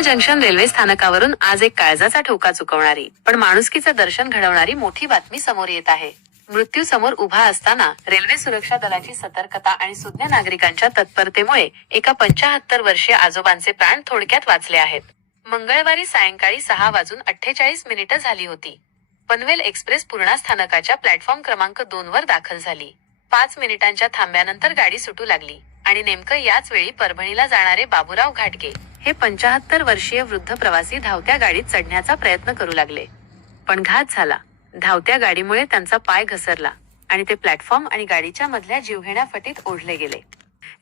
Rama junction railway स्थानकावरून आज एक काळजाचा ठोका चुकवणारी पण माणुसकीचं दर्शन घडवणारी मोठी बातमी समोर येत आहे. मृत्यू समोर उभा असताना रेल्वे सुरक्षा दलाची सतर्कता आणि सुज्ञ नागरिकांच्या तत्परतेमुळे एका 75 वर्षीय आजोबांचे प्राण थोडक्यात वाचले आहेत. मंगळवारी सायंकाळी 6:48 झाली होती. पनवेल एक्सप्रेस पूर्णा स्थानकाच्या प्लॅटफॉर्म क्रमांक 2 वर दाखल झाली. 5 मिनिटांच्या थांब्यानंतर गाडी सुटू लागली आणि नेमकं याच वेळी परभणीला जाणारे बाबूराव घाटगे हे 75 वर्षीय वृद्ध प्रवासी धावत्या गाडीत चढण्याचा प्रयत्न करू लागले. पण घात झाला. धावत्या गाडीमुळे त्यांचा पाय घसरला आणि ते प्लॅटफॉर्म आणि गाडीच्या मधल्या जीवघेण्या फटीत ओढले गेले.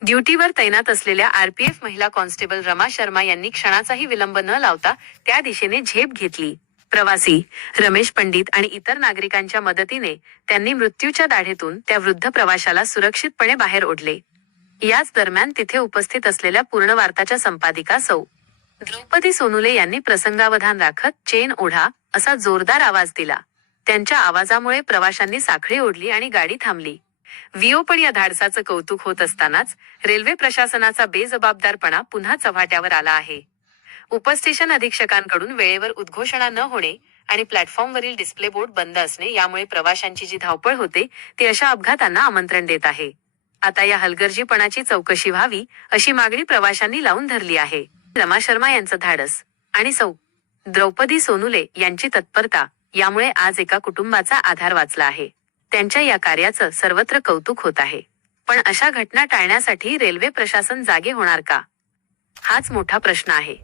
ड्युटीवर तैनात असलेल्या आरपीएफ महिला कॉन्स्टेबल रमा शर्मा यांनी क्षणाचाही विलंब न लावता त्या दिशेने झेप घेतली. प्रवासी रमेश पंडित आणि इतर नागरिकांच्या मदतीने त्यांनी मृत्यूच्या दाढेतून त्या वृद्ध प्रवाशाला सुरक्षितपणे बाहेर ओढले. याच दरम्यान तिथे उपस्थित असलेल्या पूर्ण वार्ताच्या संपादिका सौ. द्रौपदी सोनुले यांनी प्रसंगावधान राखत चेन ओढा असा जोरदार आवाज दिला. त्यांच्या आवाजामुळे प्रवाशांनी साखळी ओढली आणि गाडी थांबली. पण या धाडसाचं कौतुक होत असतानाच रेल्वे प्रशासनाचा बेजबाबदारपणा पुन्हा चव्हाट्यावर आला आहे. उपस्टेशन अधीक्षकांकडून वेळेवर उद्घोषणा न होणे आणि प्लॅटफॉर्मवरील डिस्प्ले बोर्ड बंद असणे यामुळे प्रवाशांची जी धावपळ होते ती अशा अपघातांना आमंत्रण देत आहे. आता या हलगर्जीपणाची चौकशी व्हावी अशी मागणी प्रवाशांनी लावून धरली आहे. रमा शर्मा यांचं धाडस आणि सौ. द्रौपदी सोनुले यांची तत्परता यामुळे आज एका कुटुंबाचा आधार वाचला आहे. त्यांच्या या कार्याचं सर्वत्र कौतुक होत आहे. पण अशा घटना टाळण्यासाठी रेल्वे प्रशासन जागे होणार का? हाच मोठा प्रश्न आहे.